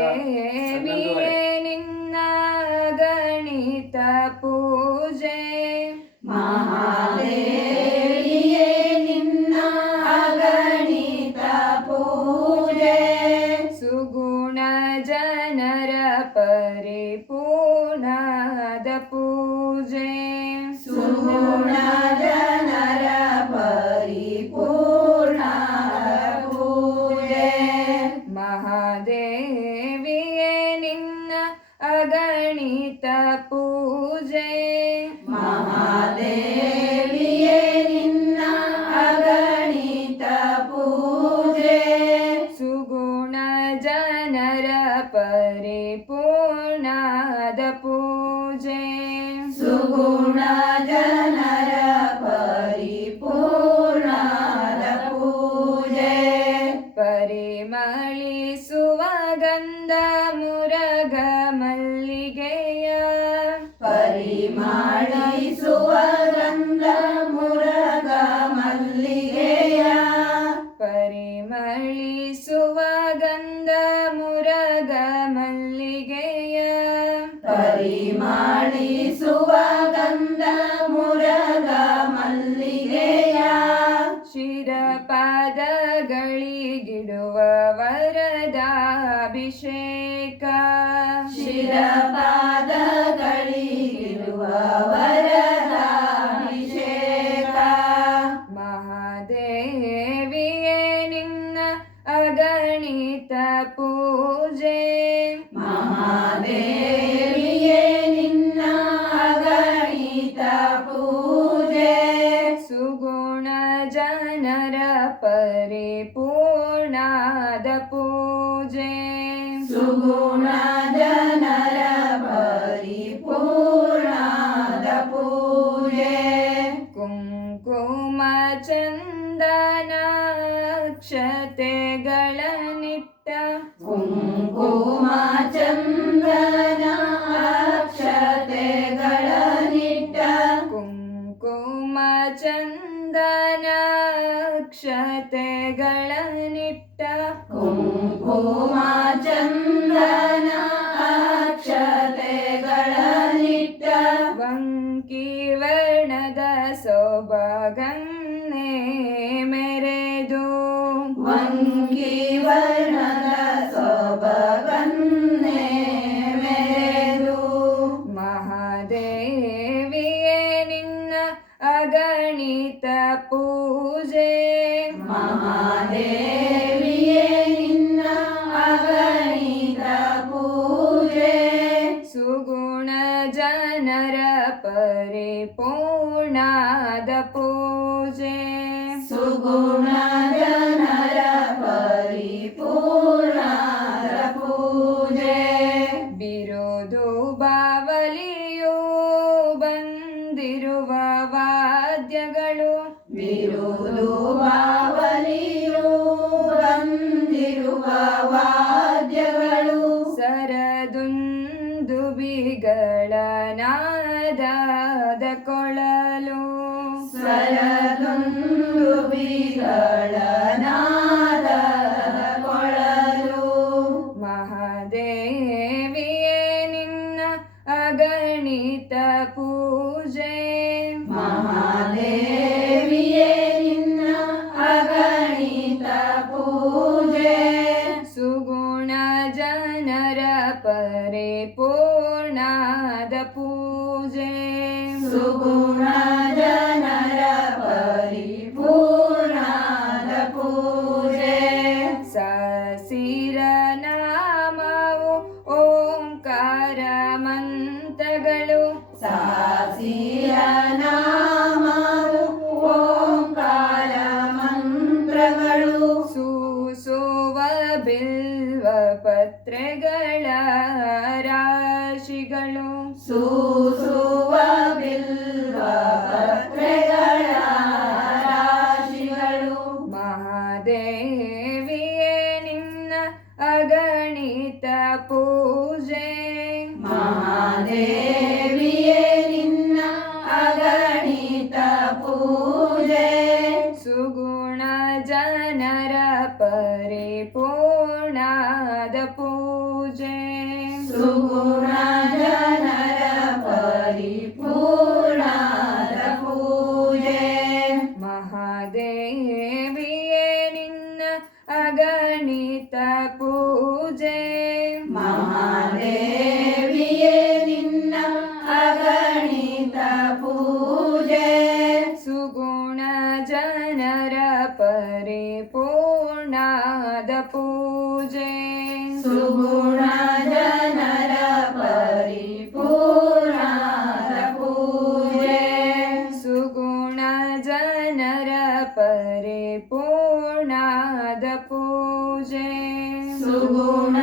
ಮಹಾದೇವಿಯೇ ನಿನ್ನ ಗಣಿತ ಪೂಜೆ ಮಹಾದೇವಿಯೇ ನಿನ್ನ ಅಗಣಿತ ಪೂಜೆ ಸುಗುಣ ಜನರ ಪರಿಪೂರ್ಣದ ಪೂಜೆ ಸುಗುಣ ಜನರ ಪರಿಪೂರ್ಣದ ಪೂಜೆ ಮಹಾದೇವಿಯೇ ನಿನ್ನ ಅಗಣಿತ ಪೂಜೆ ಮಹಾದೇವಿಯೇ ನಿನ್ನ ಅಗಣಿತ ಪೂಜೆ ಸುಗುಣ ಜನರ ಪರಿಪೂರ್ಣದ ಪೂಜೆ ಸುಗುಣ ಜನರ ಪರಿಪೂರ್ಣದ ಪೂಜೆ ಪರಿಮಳಿಸುವ ಗಂಧ ಮುರಗ ಮಲ್ಲಿಗೆಯ ಪರಿಮಳಿಸುವ ಗಂಧ ಮುರಗ ಮಲ್ಲಿಗೆಯ ಪರಿಮಳಿಸುವ ಗಂಧ ಮುರಗ ಮಲ್ಲಿಗೆಯ ಪರಿಮಳಿಸುವ ಗಂಧ ಮುರಗ ಮಲ್ಲಿಗೆಯ ಶಿರಪಾದಗಳಿಗಿಡುವ ವರದಾಭಿಷೇಕ ಶಿರಪಾದಗಳಿಗಿರುವ ವರದಾಭಿಷೇಕ ಮಹಾದೇವಿಯೇ ನಿನ್ನ ಅಗಣಿತ ಪೂಜೆ ಮಹಾದೇವಿಯೇ ನಿನ್ನ ಅಗಣಿತ ಪೂಜೆ ಸುಗುಣ ಜನರ ಪರಿಪೂರ್ಣದ ಪೂಜೆ ಸುಗುಣ ಜನರ ಪರಿಪೂರ್ಣದ ಪೂಜೆ ಕುಂಕುಮ ಚಂದನ ಅಕ್ಷತೆಗಳನ್ನಿಟ್ಟ ಕುಂಕುಮ ಚಂದನ ಅಕ್ಷತೆಗಳನ್ನಿಟ್ಟ ಕುಂಕುಮ ಚಂದನ ಅಕ್ಷತೆಗಳನ್ನಿಟ್ಟ ಕುಂಕುಮ ಚಂದನ ಅಕ್ಷತೆಗಳನ್ನಿಟ್ಟ ವಂಕಿ ವರ್ಣದ ಸೊಬಗನ್ನೇ ಮೆರೆದು ವಂಕಿ ವರ್ಣದ ಸೊಬಗನ್ನೇ ಮೆರೆದು ಮಹಾದೇವಿಯೇ ನಿನ್ನ ಅಗಣಿತ ಪೂಜೆ ಮಹಾದೇವಿಯೇ ನಿನ್ನ ಅಗಣಿತ ಪೂಜೆ ಸುಗುಣ ಜನರ ಪರಿಪೂರ್ಣದ ಪೂಜೆ ಸುಗುಣ ಜನರ ಪರಿಪೂರ್ಣದ ಪೂಜೆ ಬಿರುದು ಬಾವಲಿಯು ಬಂದಿರುವ ವಾದ್ಯಗಳು ಬಿರುದು ಬಾವಲಿಯು ಬಂದಿರುವ ವಾದ್ಯಗಳು ಸರದುಂದುಬಿಗಳ ನಾದದ ಕೊಳಲು ಸರದುಂದುಬಿಗಳ ನಾದದ ಕೊಳಲು ಮಹಾದೇವಿಯೇ ನಿನ್ನ ಅಗಣಿತ ಪೂಜೆ ಮಹಾದೇವಿಯೇ ನಿನ್ನ ಅಗಣಿತ ಪೂಜೆ ಸುಗುಣ ಜನರ ಪರಿಪೂರ್ಣದ ಪೂಜೆ ಸುಗುಣ ಜನರ ಪರಿಪೂರ್ಣದ ಪೂಜೆ ಸಸಿರ ನಾಮವು ಓಂಕಾರ ಮಂತ್ರಗಳು ಸಾಸಿರ ನಾಮವು ಓಂಕಾರ ಮಂತ್ರಗಳು ಸೂಸುವ ಬಿಲ್ವ ಪತ್ರೆಗಳ ರಾಶಿಗಳು ಸೂಸುವ ಬಿಲ್ವ ಪತ್ರೆಗಳ ರಾಶಿಗಳು ಮಹಾದೇವಿಯೇ ನಿನ್ನ ಅಗಣಿತ ಪೂಜೆ ಮಹಾದೇವಿಯೇ ನಿನ್ನ ಅಗಣಿತ ಪೂಜೆ ಸುಗುಣ ಜನರ ಪರಿಪೂರ್ಣ ಪೂಜೆ ಸುಗುಣ ಜನರ ಪರಿಪೂರ್ಣದ ಪೂಜೆ ಮಹಾದೇವಿಯೇ ನಿನ್ನ ಅಗಣಿತ ಪೂಜೆ ಮಹಾದೇವಿಯೇ ನಿನ್ನ ಅಗಣಿತ ಪೂಜೆ ಸುಗುಣ ಜನರ ಪರಿಪೂರ್ಣದ ಪೂಜೆ ಸುಗುಣ ಜನರ ಪರಿಪೂರ್ಣದ ಪೂಜೆ ಸುಗುಣ ಜನರ ಪರಿಪೂರ್ಣದ ಪೂಜೆ ಸುಗುಣ